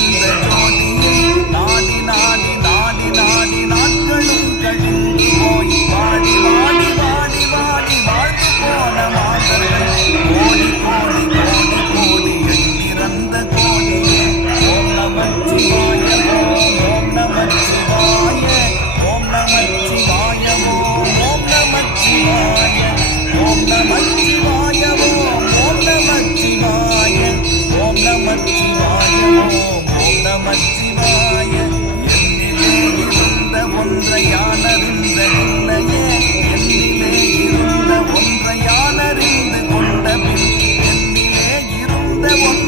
வந்த ஜோதியை நாடி நாடி நாடி நாடி நாட்களும் கழிந்து போய் வாடி வாடி வாடி வாடி வாழ்ந்து போன மாதர்கள் கோடி கோடி கோடி கோடி எண்ணிறந்த கோடியே ஓம் நமச்சிவாய ஓம் நமச்சிவாய ஓம் நமச்சிவாய ஓம் நமச்சிவாய ஓம் நமச்சிவாய ஓம் நமச்சிவாய ஓம் நமச்சிவாய ஓம் நமச்சிவாய என்னிலே இருந்த ஒன்றை யானறிந்த நின்னையே என்னிலே இருந்த ஒன்றை யானறிந்து கொண்ட பின் என்னிலே இருந்த ஒன்றை